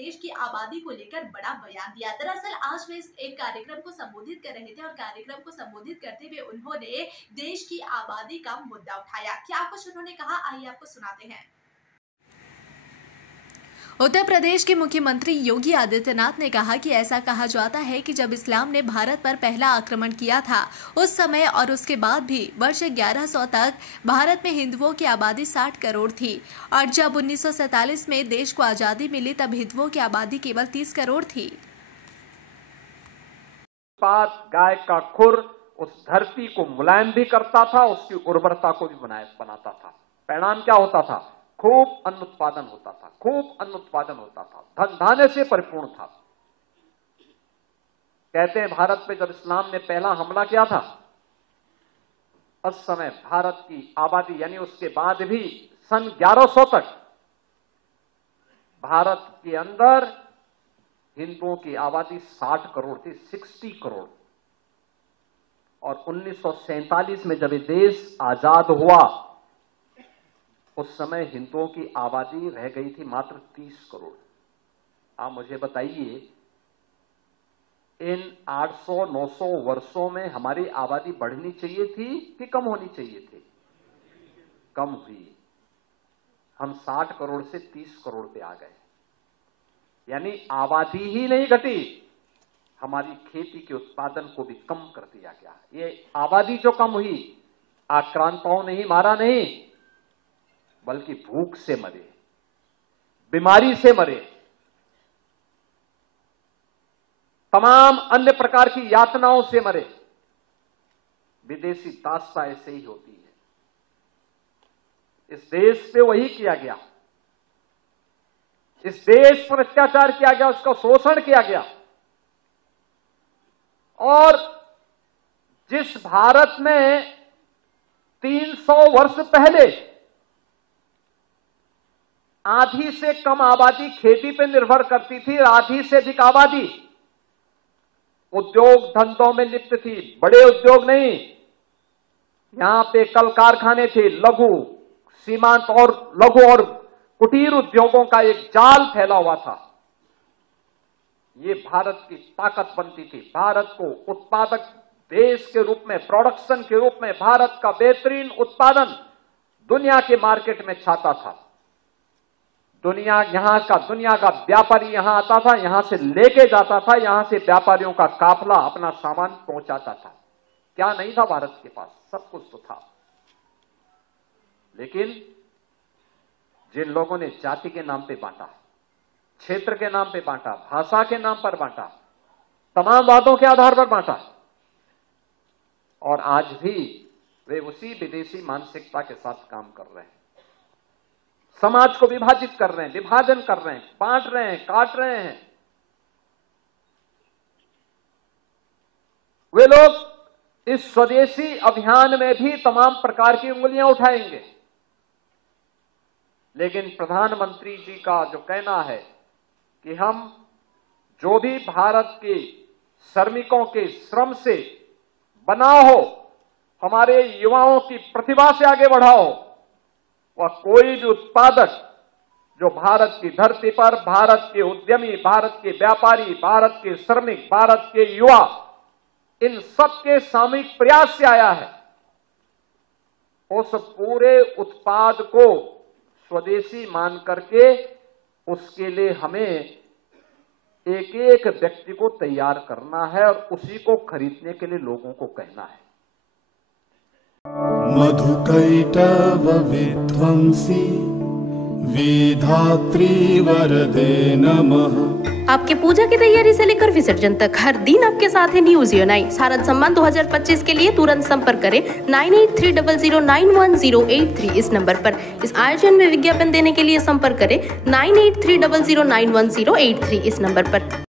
देश की आबादी को लेकर बड़ा बयान दिया। दरअसल आज वे एक कार्यक्रम को संबोधित कर रहे थे और कार्यक्रम को संबोधित करते हुए उन्होंने देश की आबादी का मुद्दा उठाया। क्या कुछ उन्होंने कहा, आइए आपको सुनाते हैं। उत्तर प्रदेश के मुख्यमंत्री योगी आदित्यनाथ ने कहा कि ऐसा कहा जाता है कि जब इस्लाम ने भारत पर पहला आक्रमण किया था उस समय और उसके बाद भी वर्ष 1100 तक भारत में हिंदुओं की आबादी 60 करोड़ थी और जब 1947 में देश को आजादी मिली तब हिंदुओं की आबादी केवल 30 करोड़ थी। गाय का खुर उस धरती को मुलायम भी करता था, उसकी उर्वरता को भी बनाता था। परिणाम क्या होता था? खूब अन्न उत्पादन होता था, खूब अन्न उत्पादन होता था, धन धान्य से परिपूर्ण था। कहते हैं भारत पे जब इस्लाम ने पहला हमला किया था उस समय भारत की आबादी यानी उसके बाद भी सन 1100 तक भारत के अंदर हिंदुओं की आबादी 60 करोड़ थी, 60 करोड़। और 1947 में जब ये देश आजाद हुआ उस समय हिंदुओं की आबादी रह गई थी मात्र 30 करोड़। आप मुझे बताइए, इन 800-900 वर्षों में हमारी आबादी बढ़नी चाहिए थी कि कम होनी चाहिए थी? कम हुई। हम 60 करोड़ से 30 करोड़ पे आ गए, यानी आबादी ही नहीं घटी, हमारी खेती के उत्पादन को भी कम कर दिया गया। ये आबादी जो कम हुई, आक्रांताओं ने ही मारा नहीं, बल्कि भूख से मरे, बीमारी से मरे, तमाम अन्य प्रकार की यातनाओं से मरे। विदेशी दास्ता ऐसे ही होती है। इस देश पे वही किया गया, इस देश पर अत्याचार किया गया, उसका शोषण किया गया। और जिस भारत में 300 वर्ष पहले आधी से कम आबादी खेती पे निर्भर करती थी, आधी से अधिक आबादी उद्योग धंधों में लिप्त थी, बड़े उद्योग नहीं, यहां पे कल कारखाने थे, लघु सीमांत और लघु और कुटीर उद्योगों का एक जाल फैला हुआ था। ये भारत की ताकत बनती थी। भारत को उत्पादक देश के रूप में, प्रोडक्शन के रूप में भारत का बेहतरीन उत्पादन दुनिया के मार्केट में छाता था। दुनिया का व्यापारी यहां आता था, यहां से लेके जाता था, यहां से व्यापारियों का काफला अपना सामान पहुंचाता था। क्या नहीं था भारत के पास? सब कुछ तो था। लेकिन जिन लोगों ने जाति के नाम पे बांटा, क्षेत्र के नाम पे बांटा, भाषा के नाम पर बांटा, तमाम वादों के आधार पर बांटा, और आज भी वे उसी विदेशी मानसिकता के साथ काम कर रहे हैं। समाज को विभाजित कर रहे हैं, विभाजन कर रहे हैं, बांट रहे हैं, काट रहे हैं। वे लोग इस स्वदेशी अभियान में भी तमाम प्रकार की उंगलियां उठाएंगे। लेकिन प्रधानमंत्री जी का जो कहना है कि हम जो भी भारत के श्रमिकों के श्रम से बना हो, हमारे युवाओं की प्रतिभा से आगे बढ़ाओ, वह कोई भी उत्पादक जो भारत की धरती पर भारत के उद्यमी, भारत के व्यापारी, भारत के श्रमिक, भारत के युवा, इन सबके सामूहिक प्रयास से आया है, उस पूरे उत्पाद को स्वदेशी मान करके उसके लिए हमें एक एक व्यक्ति को तैयार करना है और उसी को खरीदने के लिए लोगों को कहना है। मधुकैटभ विध्वंसी विधात्री वरदे नमः। आपके पूजा की तैयारी से लेकर विसर्जन तक हर दिन आपके साथ है न्यूज यूनाइट। शारद सम्मान 2025 के लिए तुरंत संपर्क करें 9830091083 इस नंबर पर। इस आयोजन में विज्ञापन देने के लिए संपर्क करें 9830091083 इस नंबर पर।